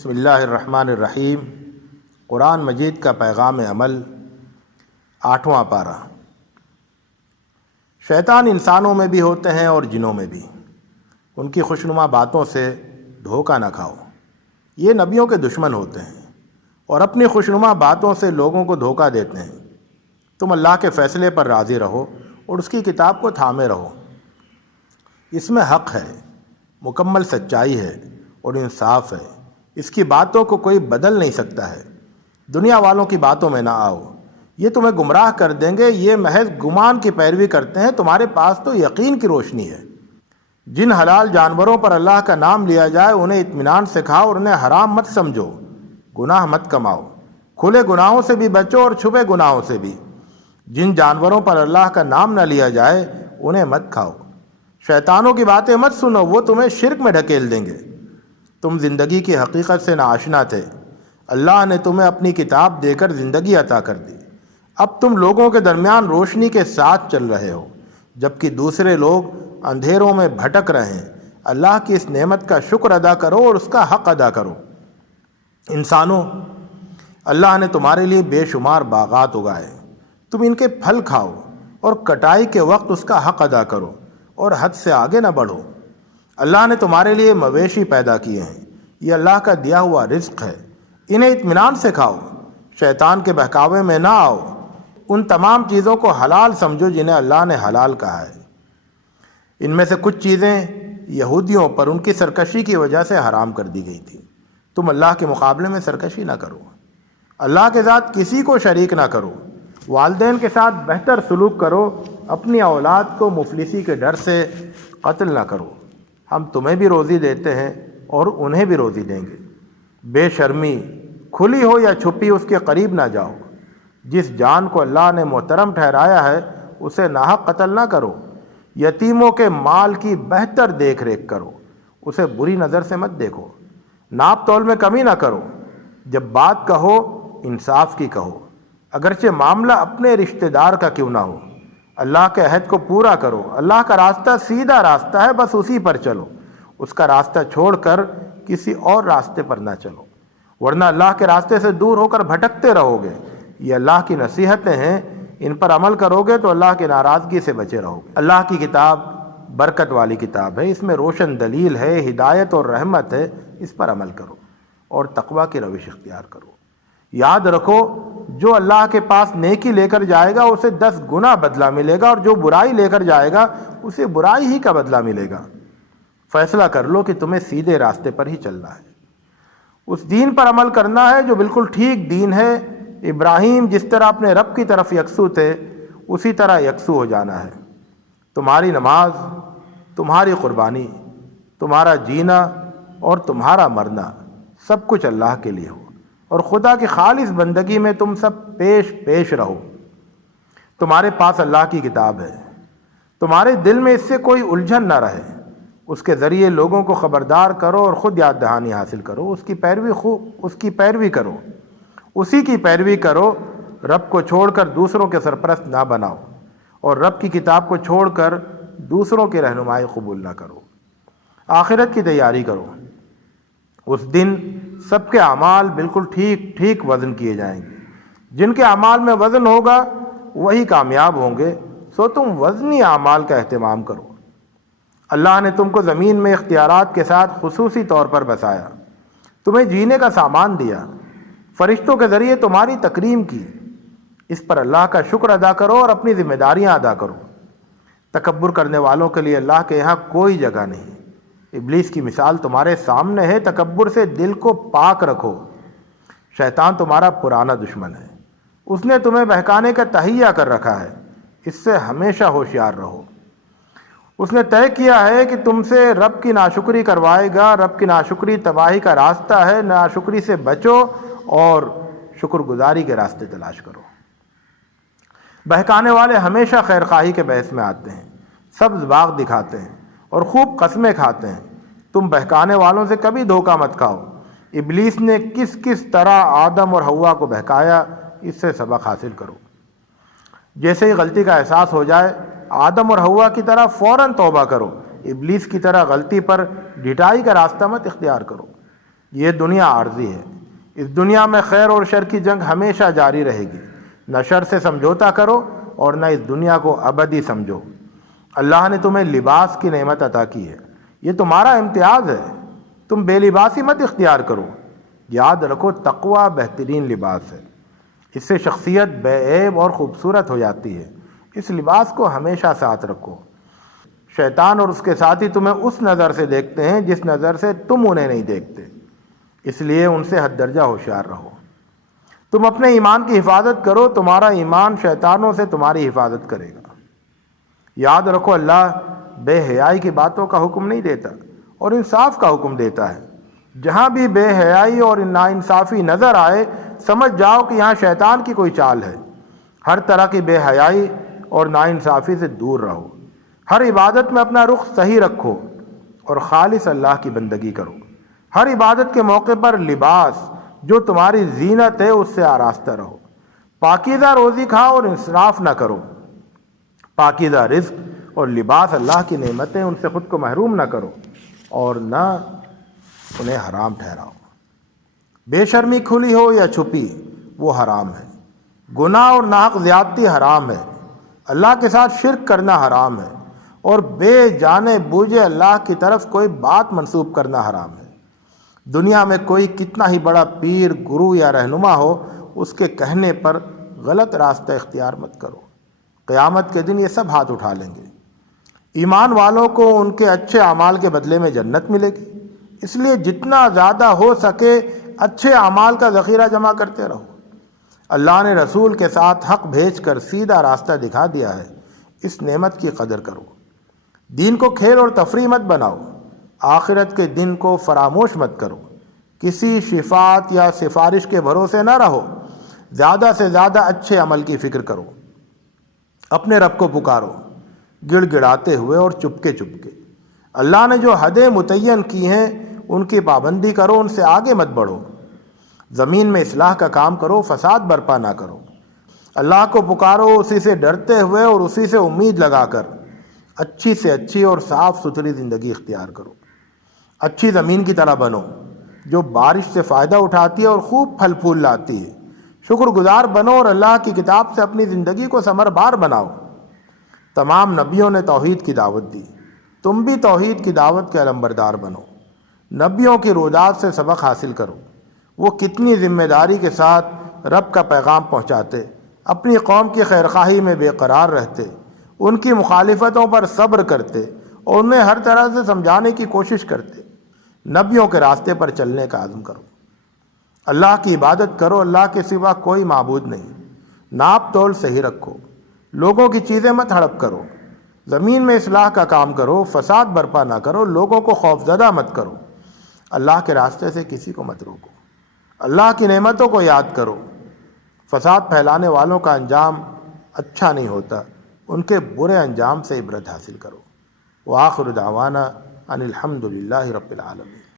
بسم اللہ الرحمن الرحیم۔ قرآن مجید کا پیغام عمل، 8واں پارہ۔ شیطان انسانوں میں بھی ہوتے ہیں اور جنوں میں بھی، ان کی خوشنما باتوں سے دھوکہ نہ کھاؤ۔ یہ نبیوں کے دشمن ہوتے ہیں اور اپنی خوشنما باتوں سے لوگوں کو دھوکہ دیتے ہیں۔ تم اللہ کے فیصلے پر راضی رہو اور اس کی کتاب کو تھامے رہو۔ اس میں حق ہے، مکمل سچائی ہے اور انصاف ہے۔ اس کی باتوں کو کوئی بدل نہیں سکتا ہے۔ دنیا والوں کی باتوں میں نہ آؤ، یہ تمہیں گمراہ کر دیں گے۔ یہ محض گمان کی پیروی کرتے ہیں، تمہارے پاس تو یقین کی روشنی ہے۔ جن حلال جانوروں پر اللہ کا نام لیا جائے انہیں اطمینان سکھاؤ اور انہیں حرام مت سمجھو۔ گناہ مت کماؤ، کھلے گناہوں سے بھی بچو اور چھپے گناہوں سے بھی۔ جن جانوروں پر اللہ کا نام نہ لیا جائے انہیں مت کھاؤ۔ شیطانوں کی باتیں مت سنو، وہ تمہیں شرک میں ڈھکیل دیں گے۔ تم زندگی کی حقیقت سے ناآشنا تھے، اللہ نے تمہیں اپنی کتاب دے کر زندگی عطا کر دی۔ اب تم لوگوں کے درمیان روشنی کے ساتھ چل رہے ہو، جبکہ دوسرے لوگ اندھیروں میں بھٹک رہے ہیں۔ اللہ کی اس نعمت کا شکر ادا کرو اور اس کا حق ادا کرو۔ انسانوں، اللہ نے تمہارے لیے بے شمار باغات اگائے، تم ان کے پھل کھاؤ اور کٹائی کے وقت اس کا حق ادا کرو اور حد سے آگے نہ بڑھو۔ اللہ نے تمہارے لیے مویشی پیدا کیے ہیں، یہ اللہ کا دیا ہوا رزق ہے، انہیں اطمینان سے کھاؤ۔ شیطان کے بہکاوے میں نہ آؤ، ان تمام چیزوں کو حلال سمجھو جنہیں اللہ نے حلال کہا ہے۔ ان میں سے کچھ چیزیں یہودیوں پر ان کی سرکشی کی وجہ سے حرام کر دی گئی تھیں۔ تم اللہ کے مقابلے میں سرکشی نہ کرو، اللہ کے ساتھ کسی کو شریک نہ کرو۔ والدین کے ساتھ بہتر سلوک کرو، اپنی اولاد کو مفلسی کے ڈر سے قتل نہ کرو۔ ہم تمہیں بھی روزی دیتے ہیں اور انہیں بھی روزی دیں گے۔ بے شرمی، کھلی ہو یا چھپی، اس کے قریب نہ جاؤ۔ جس جان کو اللہ نے محترم ٹھہرایا ہے اسے ناحق قتل نہ کرو۔ یتیموں کے مال کی بہتر دیکھ ریکھ کرو، اسے بری نظر سے مت دیکھو۔ ناپ تول میں کمی نہ کرو، جب بات کہو انصاف کی کہو، اگرچہ معاملہ اپنے رشتہ دار کا کیوں نہ ہو۔ اللہ کے عہد کو پورا کرو۔ اللہ کا راستہ سیدھا راستہ ہے، بس اسی پر چلو۔ اس کا راستہ چھوڑ کر کسی اور راستے پر نہ چلو، ورنہ اللہ کے راستے سے دور ہو کر بھٹکتے رہو گے۔ یہ اللہ کی نصیحتیں ہیں، ان پر عمل کرو گے تو اللہ کی ناراضگی سے بچے رہو گے۔ اللہ کی کتاب برکت والی کتاب ہے، اس میں روشن دلیل ہے، ہدایت اور رحمت ہے۔ اس پر عمل کرو اور تقویٰ کی روش اختیار کرو۔ یاد رکھو، جو اللہ کے پاس نیکی لے کر جائے گا اسے 10 گنا بدلہ ملے گا، اور جو برائی لے کر جائے گا اسے برائی ہی کا بدلہ ملے گا۔ فیصلہ کر لو کہ تمہیں سیدھے راستے پر ہی چلنا ہے، اس دین پر عمل کرنا ہے جو بالکل ٹھیک دین ہے۔ ابراہیم جس طرح اپنے رب کی طرف یکسو تھے اسی طرح یکسو ہو جانا ہے۔ تمہاری نماز، تمہاری قربانی، تمہارا جینا اور تمہارا مرنا سب کچھ اللہ کے لیے ہو، اور خدا کی خالص بندگی میں تم سب پیش رہو۔ تمہارے پاس اللہ کی کتاب ہے، تمہارے دل میں اس سے کوئی الجھن نہ رہے۔ اس کے ذریعے لوگوں کو خبردار کرو اور خود یاد دہانی حاصل کرو۔ اس کی پیروی کرو، اسی کی پیروی کرو۔ رب کو چھوڑ کر دوسروں کے سرپرست نہ بناؤ، اور رب کی کتاب کو چھوڑ کر دوسروں کی رہنمائی قبول نہ کرو۔ آخرت کی تیاری کرو، اس دن سب کے اعمال بالکل ٹھیک وزن کیے جائیں گے۔ جن کے اعمال میں وزن ہوگا وہی کامیاب ہوں گے، سو تم وزنی اعمال کا اہتمام کرو۔ اللہ نے تم کو زمین میں اختیارات کے ساتھ خصوصی طور پر بسایا، تمہیں جینے کا سامان دیا، فرشتوں کے ذریعے تمہاری تکریم کی۔ اس پر اللہ کا شکر ادا کرو اور اپنی ذمہ داریاں ادا کرو۔ تکبر کرنے والوں کے لیے اللہ کے یہاں کوئی جگہ نہیں۔ ابلیس کی مثال تمہارے سامنے ہے، تکبر سے دل کو پاک رکھو۔ شیطان تمہارا پرانا دشمن ہے، اس نے تمہیں بہکانے کا تہیہ کر رکھا ہے، اس سے ہمیشہ ہوشیار رہو۔ اس نے طے کیا ہے کہ تم سے رب کی ناشکری کروائے گا۔ رب کی ناشکری تباہی کا راستہ ہے، ناشکری سے بچو اور شکر گزاری کے راستے تلاش کرو۔ بہکانے والے ہمیشہ خیر خواہی کے بحث میں آتے ہیں، سبز باغ دکھاتے ہیں اور خوب قسمیں کھاتے ہیں۔ تم بہکانے والوں سے کبھی دھوکہ مت کھاؤ۔ ابلیس نے کس طرح آدم اور حوا کو بہکایا، اس سے سبق حاصل کرو۔ جیسے ہی غلطی کا احساس ہو جائے آدم اور حوا کی طرح فوراً توبہ کرو۔ ابلیس کی طرح غلطی پر ڈھٹائی کا راستہ مت اختیار کرو۔ یہ دنیا عارضی ہے، اس دنیا میں خیر اور شر کی جنگ ہمیشہ جاری رہے گی۔ نہ شر سے سمجھوتا کرو اور نہ اس دنیا کو ابدی سمجھو۔ اللہ نے تمہیں لباس کی نعمت عطا کی ہے، یہ تمہارا امتیاز ہے، تم بے لباسی مت اختیار کرو۔ یاد رکھو تقوی بہترین لباس ہے، اس سے شخصیت بے عیب اور خوبصورت ہو جاتی ہے۔ اس لباس کو ہمیشہ ساتھ رکھو۔ شیطان اور اس کے ساتھی تمہیں اس نظر سے دیکھتے ہیں جس نظر سے تم انہیں نہیں دیکھتے، اس لیے ان سے حد درجہ ہوشیار رہو۔ تم اپنے ایمان کی حفاظت کرو، تمہارا ایمان شیطانوں سے تمہاری حفاظت کرے گا۔ یاد رکھو اللہ بے حیائی کی باتوں کا حکم نہیں دیتا اور انصاف کا حکم دیتا ہے۔ جہاں بھی بے حیائی اور ناانصافی نظر آئے سمجھ جاؤ کہ یہاں شیطان کی کوئی چال ہے۔ ہر طرح کی بے حیائی اور ناانصافی سے دور رہو۔ ہر عبادت میں اپنا رخ صحیح رکھو اور خالص اللہ کی بندگی کرو۔ ہر عبادت کے موقع پر لباس جو تمہاری زینت ہے اس سے آراستہ رہو۔ پاکیزہ روزی کھاؤ اور اسراف نہ کرو۔ پاکیزہ رزق اور لباس اللہ کی نعمتیں، ان سے خود کو محروم نہ کرو اور نہ انہیں حرام ٹھہراؤ۔ بے شرمی کھلی ہو یا چھپی وہ حرام ہے۔ گناہ اور ناحق زیادتی حرام ہے۔ اللہ کے ساتھ شرک کرنا حرام ہے اور بے جانے بوجھے اللہ کی طرف کوئی بات منسوب کرنا حرام ہے۔ دنیا میں کوئی کتنا ہی بڑا پیر، گرو یا رہنما ہو، اس کے کہنے پر غلط راستہ اختیار مت کرو۔ قیامت کے دن یہ سب ہاتھ اٹھا لیں گے۔ ایمان والوں کو ان کے اچھے اعمال کے بدلے میں جنت ملے گی، اس لیے جتنا زیادہ ہو سکے اچھے اعمال کا ذخیرہ جمع کرتے رہو۔ اللہ نے رسول کے ساتھ حق بھیج کر سیدھا راستہ دکھا دیا ہے، اس نعمت کی قدر کرو۔ دین کو کھیل اور تفریح مت بناؤ، آخرت کے دن کو فراموش مت کرو۔ کسی شفاعت یا سفارش کے بھروسے نہ رہو، زیادہ سے زیادہ اچھے عمل کی فکر کرو۔ اپنے رب کو پکارو گڑ گڑاتے ہوئے اور چپکے چپکے۔ اللہ نے جو حدیں متعین کی ہیں ان کی پابندی کرو، ان سے آگے مت بڑھو۔ زمین میں اصلاح کا کام کرو، فساد برپا نہ کرو۔ اللہ کو پکارو اسی سے ڈرتے ہوئے اور اسی سے امید لگا کر اچھی سے اچھی اور صاف ستھری زندگی اختیار کرو۔ اچھی زمین کی طرح بنو جو بارش سے فائدہ اٹھاتی ہے اور خوب پھل پھول لاتی ہے۔ شکر گزار بنو اور اللہ کی کتاب سے اپنی زندگی کو ثمربار بناؤ۔ تمام نبیوں نے توحید کی دعوت دی، تم بھی توحید کی دعوت کے علمبردار بنو۔ نبیوں کی روزات سے سبق حاصل کرو، وہ کتنی ذمہ داری کے ساتھ رب کا پیغام پہنچاتے، اپنی قوم کی خیرخواہی میں بے قرار رہتے، ان کی مخالفتوں پر صبر کرتے اور انہیں ہر طرح سے سمجھانے کی کوشش کرتے۔ نبیوں کے راستے پر چلنے کا عزم کرو، اللہ کی عبادت کرو، اللہ کے سوا کوئی معبود نہیں۔ ناپ تول صحیح رکھو، لوگوں کی چیزیں مت ہڑپ کرو، زمین میں اصلاح کا کام کرو، فساد برپا نہ کرو، لوگوں کو خوفزدہ مت کرو، اللہ کے راستے سے کسی کو مت روکو، اللہ کی نعمتوں کو یاد کرو۔ فساد پھیلانے والوں کا انجام اچھا نہیں ہوتا، ان کے برے انجام سے عبرت حاصل کرو۔ وآخر دعوانا ان الحمد للہ رب العالمین۔